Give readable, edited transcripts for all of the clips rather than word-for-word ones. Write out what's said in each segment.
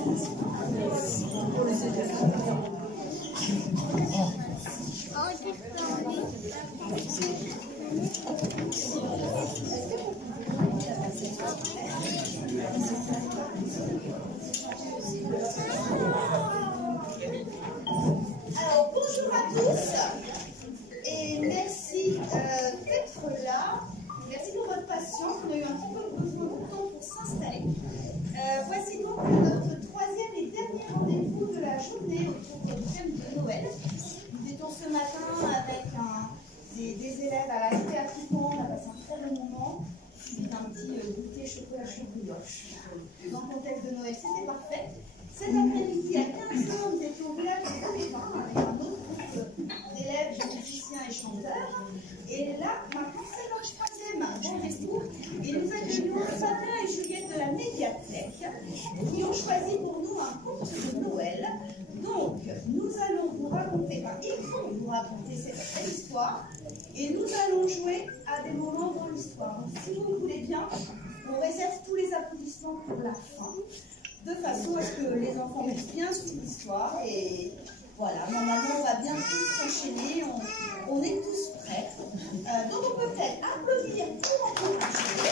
Alors, bonjour à tous et merci d'être là. Merci pour votre patience. On a eu un petit peu besoin de temps pour s'installer. Voici donc notre troisième et dernier rendez-vous de la journée autour du thème de Noël. Nous étions ce matin avec des élèves à la récréation. On a passé un très bon moment. Suivi d'un petit goûter chocolat chaud brioche. Dans le contexte de Noël, c'était parfait. Cet après-midi, à 15h, nous étions au village de Comévin avec un autre groupe d'élèves, musiciens et chanteurs. Et là, maintenant, c'est notre troisième rendez-vous. Et nous accueillons Fabien et Juliette de la médiathèque qui ont choisi pour nous un conte de Noël. Donc, nous allons vous raconter, enfin, ils vont vous raconter cette belle histoire. Et nous allons jouer à des moments dans l'histoire. Donc, si vous le voulez bien, on réserve tous les applaudissements pour la fin, de façon à ce que les enfants puissent bien suivre l'histoire. Et voilà, normalement, on va bien tous s'enchaîner. On est tous prêts. Donc, on peut peut-être applaudir pour encourager.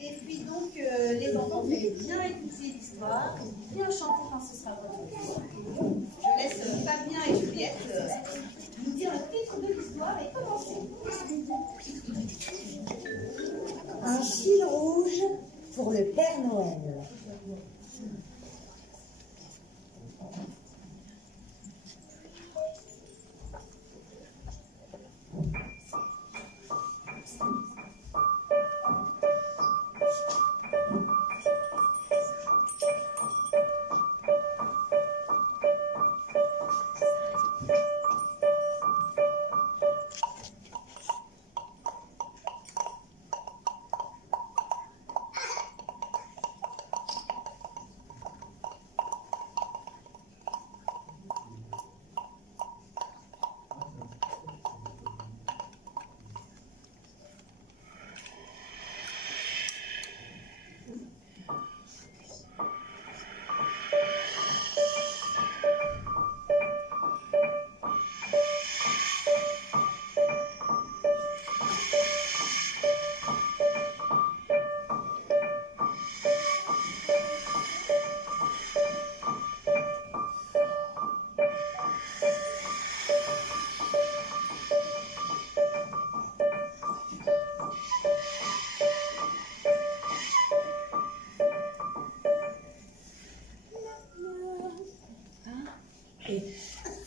Et puis donc, les enfants, vous allez bien écouter l'histoire, bien chanter quand ce sera votre tour. Je laisse Fabien et Juliette nous dire le titre de l'histoire et commencer. Un fil rouge pour le Père Noël.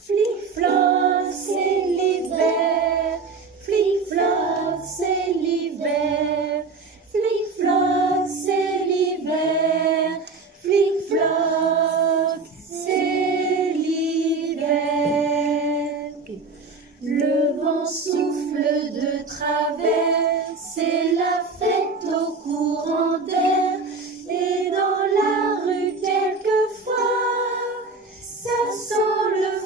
Flic-floc, c'est l'hiver. Flic-floc, c'est l'hiver. Flic-floc, c'est l'hiver. Flic-floc, c'est l'hiver. Le vent souffle de travers, c'est la fête au courant d'air. Et dans la rue quelquefois, ça sent le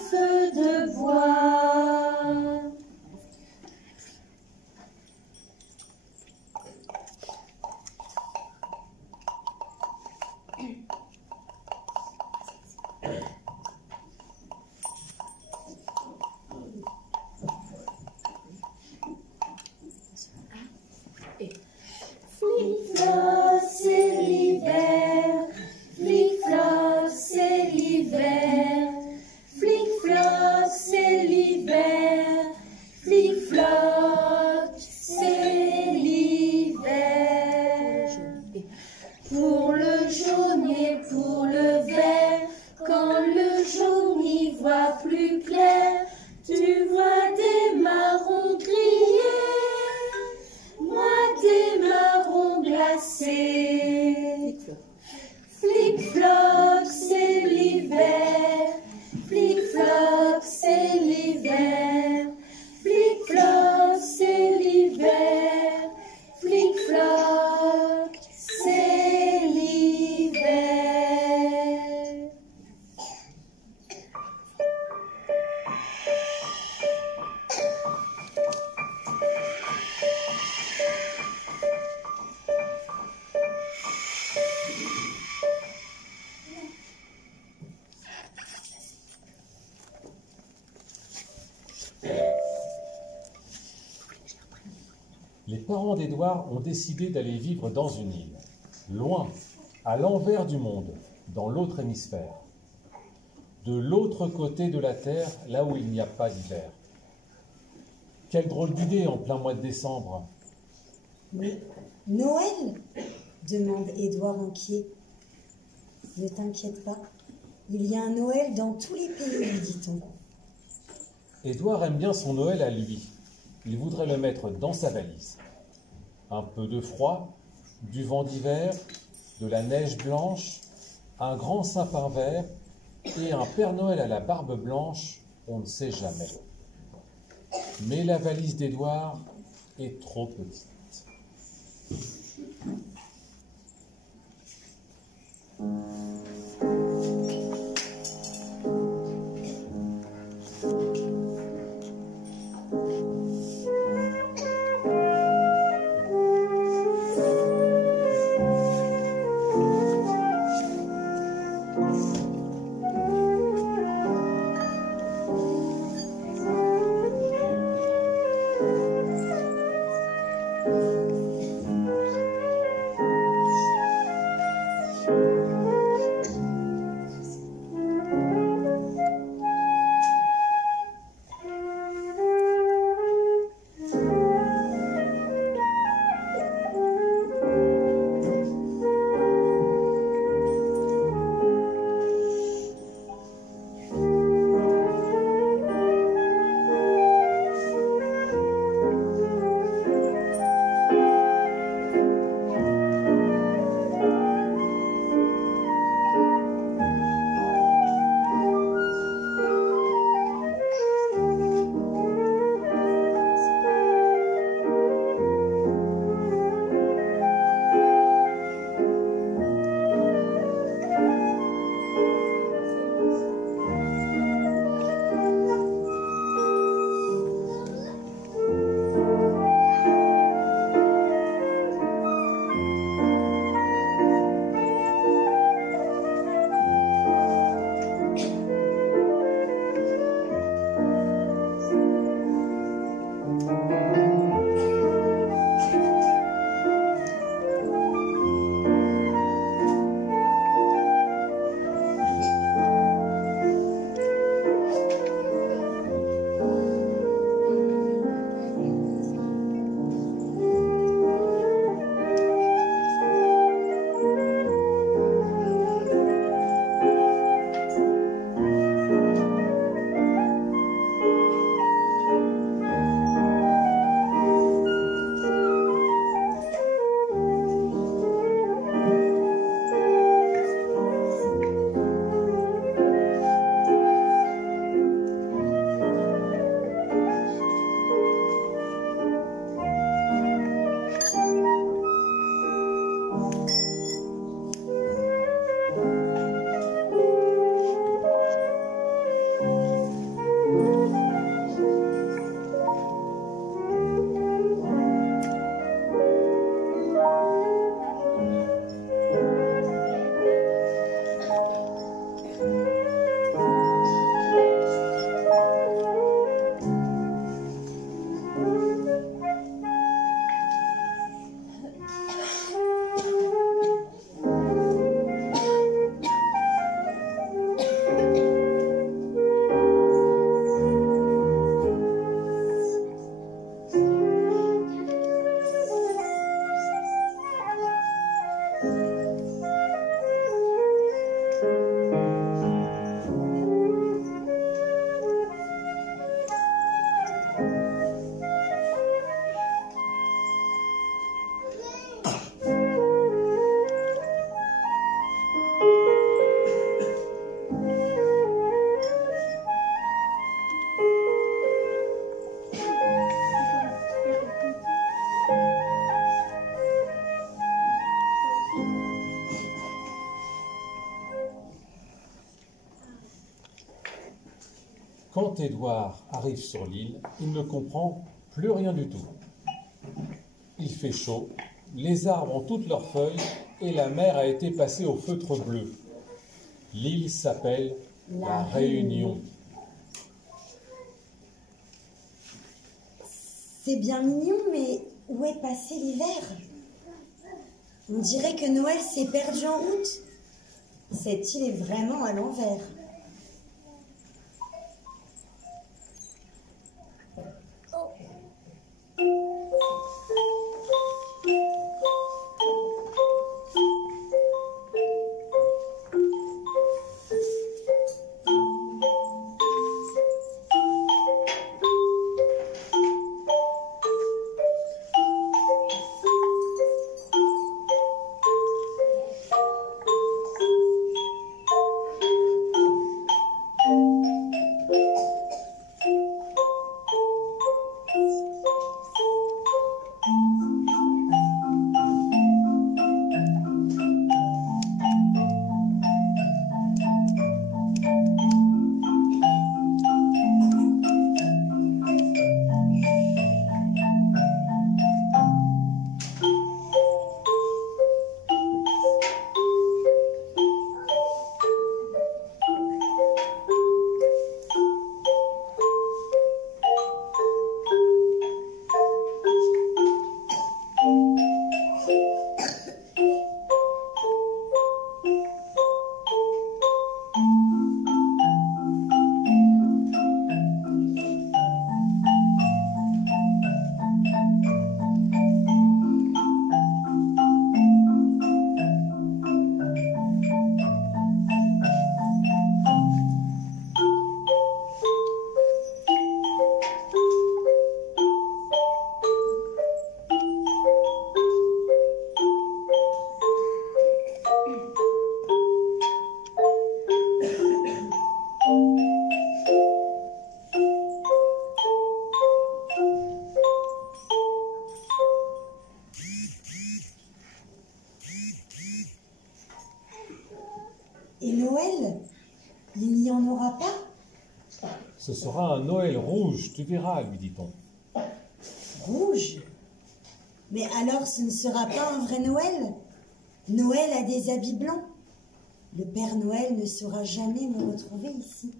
Les parents d'Édouard ont décidé d'aller vivre dans une île, loin, à l'envers du monde, dans l'autre hémisphère, de l'autre côté de la Terre, là où il n'y a pas d'hiver. Quelle drôle d'idée en plein mois de décembre. Mais Noël, demande Édouard inquiet. Ne t'inquiète pas, il y a un Noël dans tous les pays, lui dit-on. Édouard aime bien son Noël à lui. Il voudrait le mettre dans sa valise. Un peu de froid, du vent d'hiver, de la neige blanche, un grand sapin vert et un Père Noël à la barbe blanche, on ne sait jamais. Mais la valise d'Édouard est trop petite. Quand Édouard arrive sur l'île, il ne comprend plus rien du tout. Il fait chaud, les arbres ont toutes leurs feuilles et la mer a été passée au feutre bleu. L'île s'appelle la Réunion. C'est bien mignon, mais où est passé l'hiver? On dirait que Noël s'est perdu en route. Cette île est vraiment à l'envers. Et Noël, il n'y en aura pas? Ce sera un Noël rouge, tu verras, lui dit-on. Rouge? Mais alors ce ne sera pas un vrai Noël? Noël a des habits blancs. Le Père Noël ne saura jamais me retrouver ici.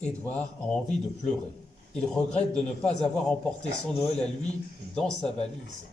Édouard a envie de pleurer. Il regrette de ne pas avoir emporté son Noël à lui dans sa valise.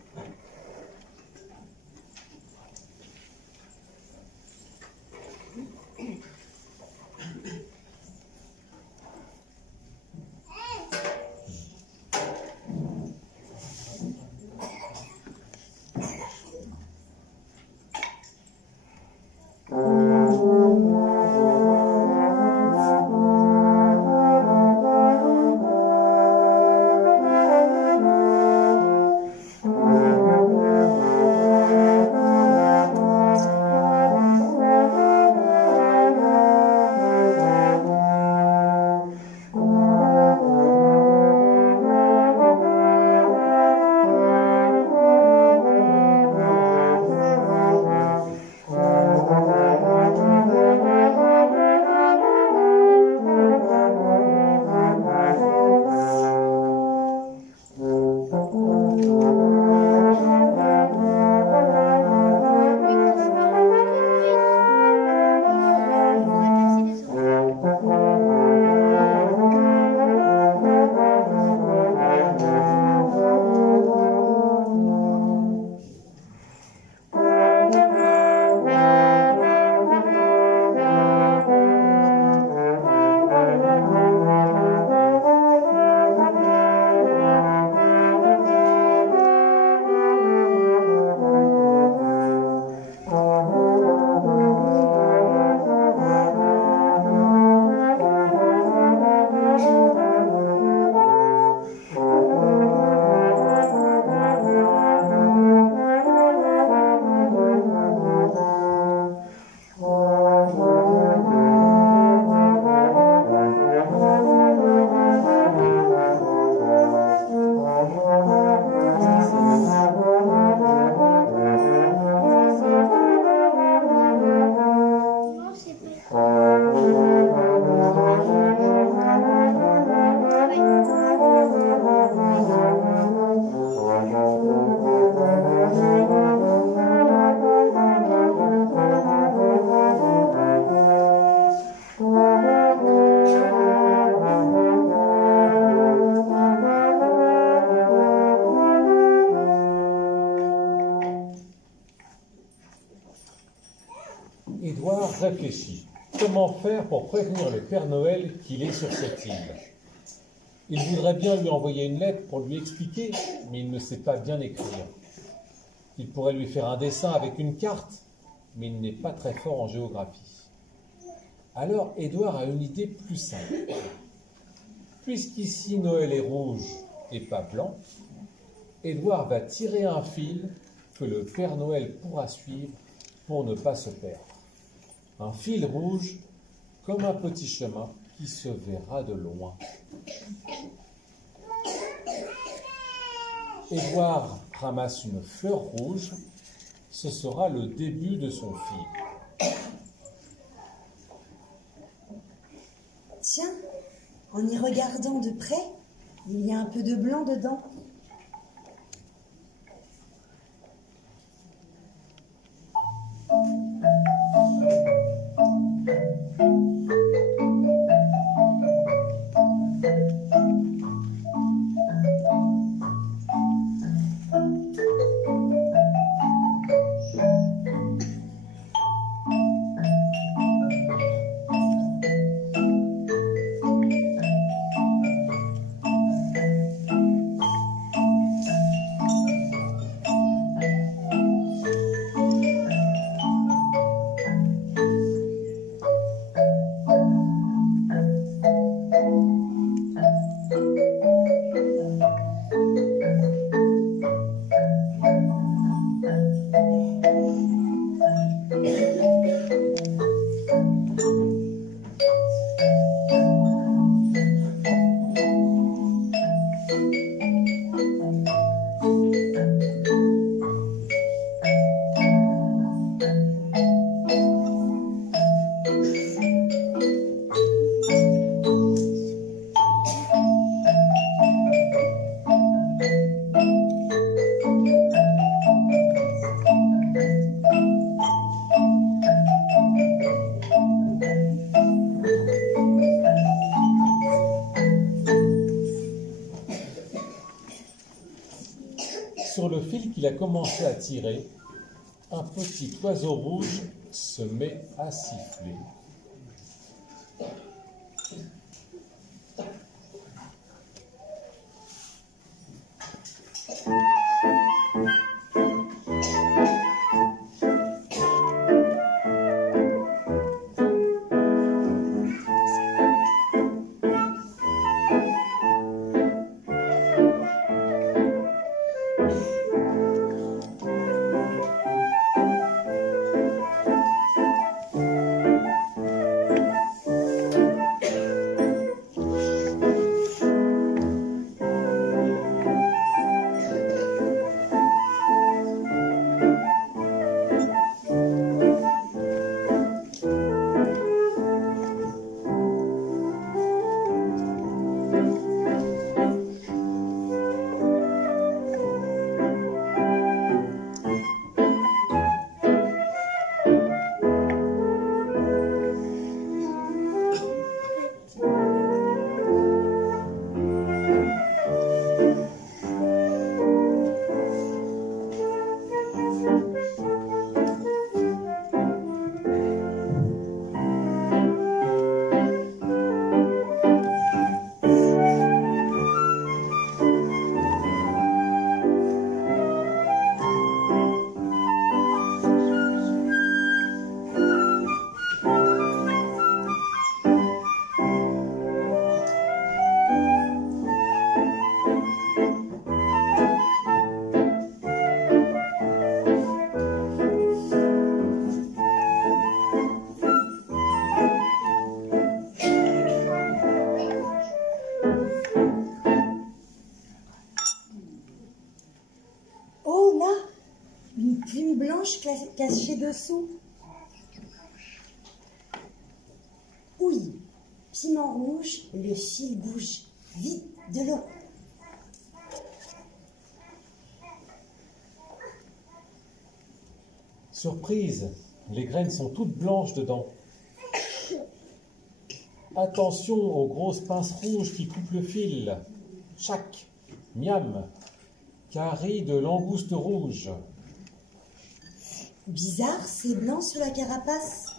réfléchit. Comment faire pour prévenir le Père Noël qu'il est sur cette île? Il voudrait bien lui envoyer une lettre pour lui expliquer, mais il ne sait pas bien écrire. Il pourrait lui faire un dessin avec une carte, mais il n'est pas très fort en géographie. Alors Édouard a une idée plus simple. Puisqu'ici Noël est rouge et pas blanc, Édouard va tirer un fil que le Père Noël pourra suivre pour ne pas se perdre. Un fil rouge comme un petit chemin qui se verra de loin. Édouard ramasse une fleur rouge, ce sera le début de son fil. Tiens, en y regardant de près, il y a un peu de blanc dedans. Sur le fil qu'il a commencé à tirer, un petit oiseau rouge se met à siffler. Caché dessous. Oui, piment rouge, le fil bouge. Vite, de l'eau. Surprise, les graines sont toutes blanches dedans. Attention aux grosses pinces rouges qui coupent le fil. Chac, miam, carie de langouste rouge. Bizarre, c'est blanc sur la carapace.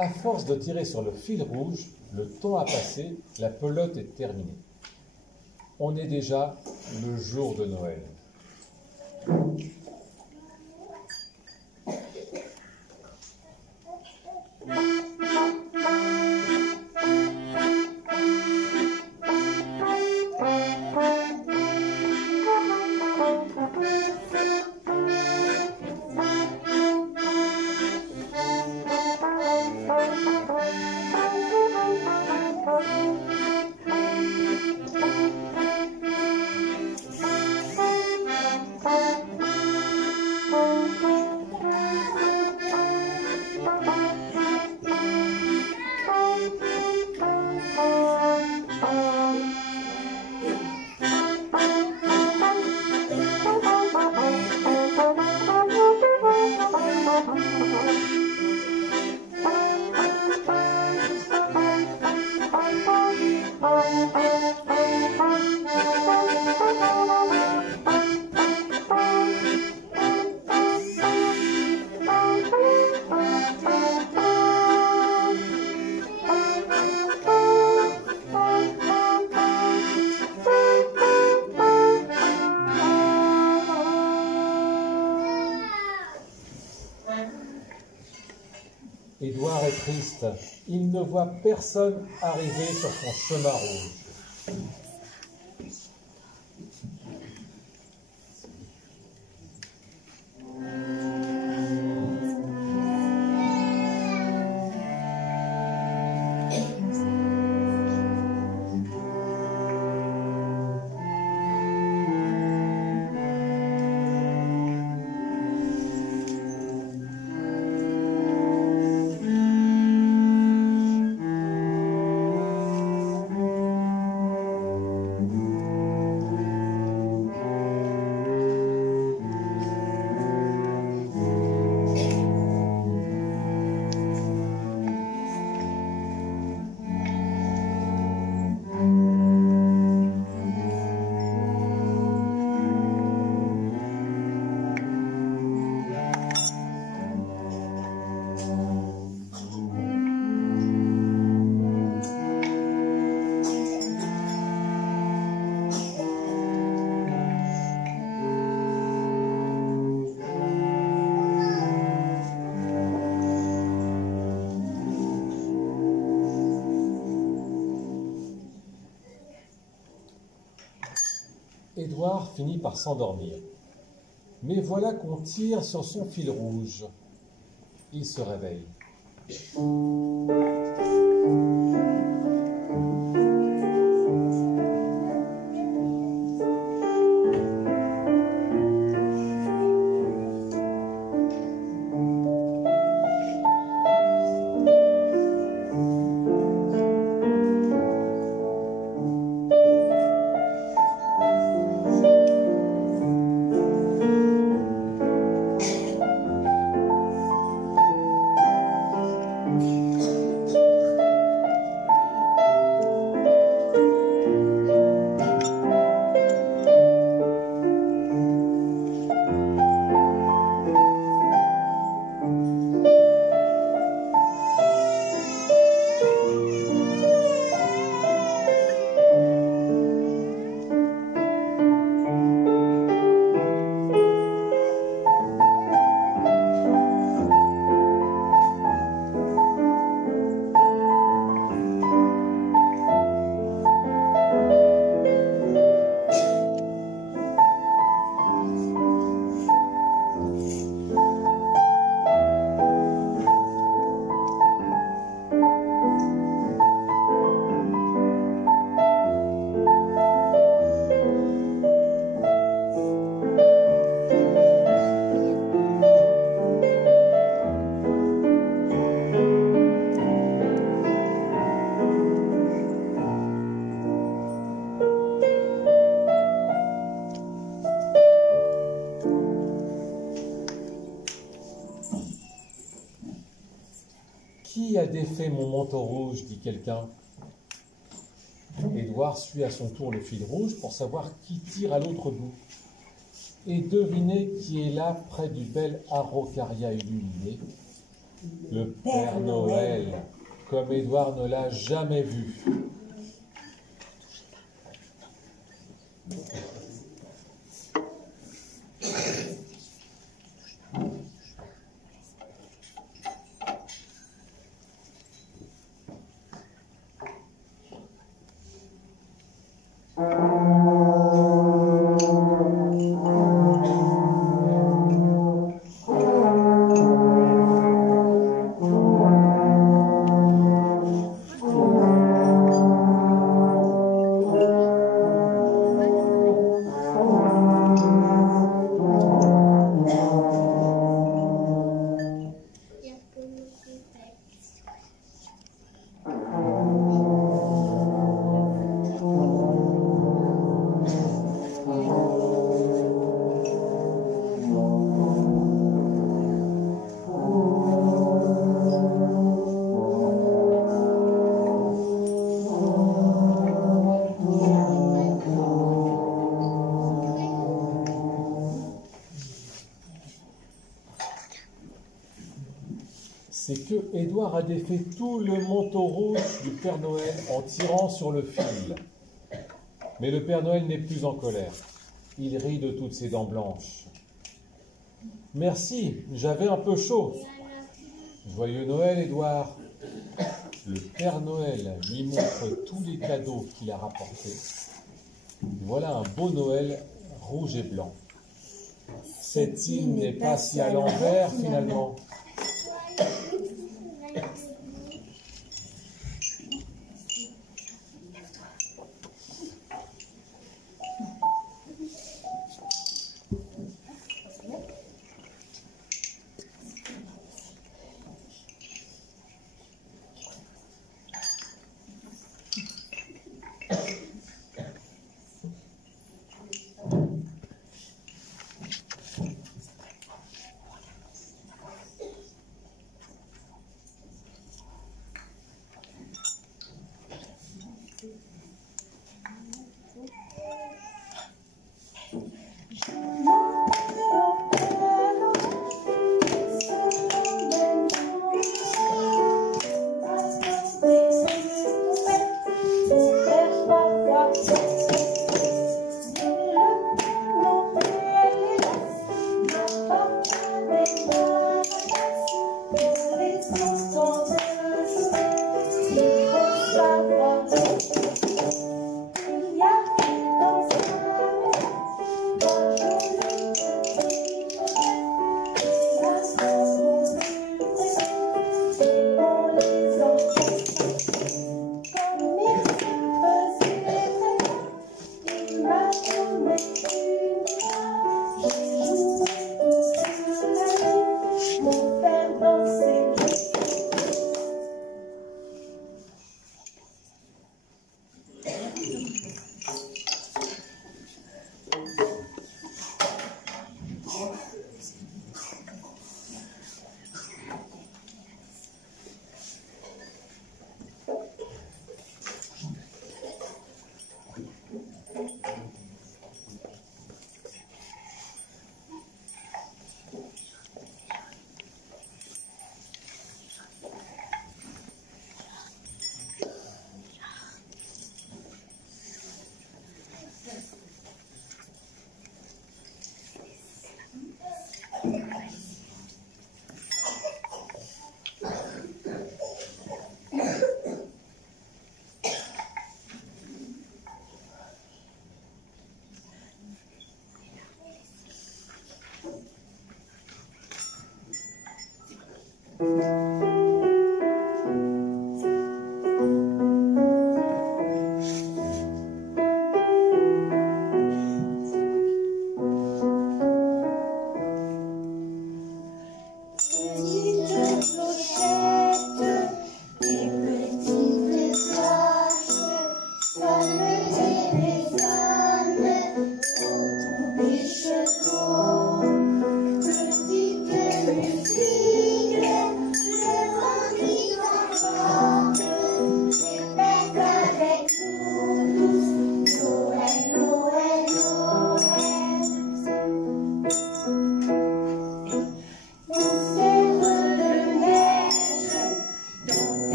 À force de tirer sur le fil rouge, le temps a passé, la pelote est terminée. On est déjà le jour de Noël. Édouard est triste. Il ne voit personne arriver sur son chemin rouge. Édouard finit par s'endormir. Mais voilà qu'on tire sur son fil rouge. Il se réveille. défait mon manteau rouge, dit quelqu'un. Édouard suit à son tour le fil rouge pour savoir qui tire à l'autre bout. Et devinez qui est là près du bel araucaria illuminé. Le Père Noël, comme Édouard ne l'a jamais vu. C'est que Édouard a défait tout le manteau rouge du Père Noël en tirant sur le fil. Mais le Père Noël n'est plus en colère. Il rit de toutes ses dents blanches. « Merci, j'avais un peu chaud. »« Joyeux Noël, Édouard !» Le Père Noël lui montre tous les cadeaux qu'il a rapportés. Voilà un beau Noël rouge et blanc. Cette île n'est pas si à l'envers finalement.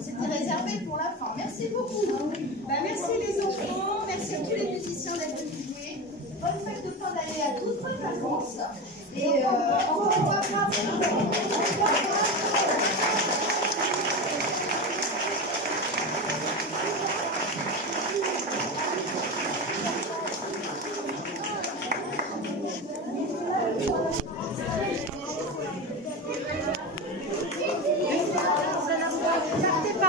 C'était réservé pour la fin. Merci beaucoup. Merci les enfants, merci à tous les musiciens d'être venus jouer. Bonne fête de fin d'année à toutes, bonnes vacances. Et au revoir. Partez pas.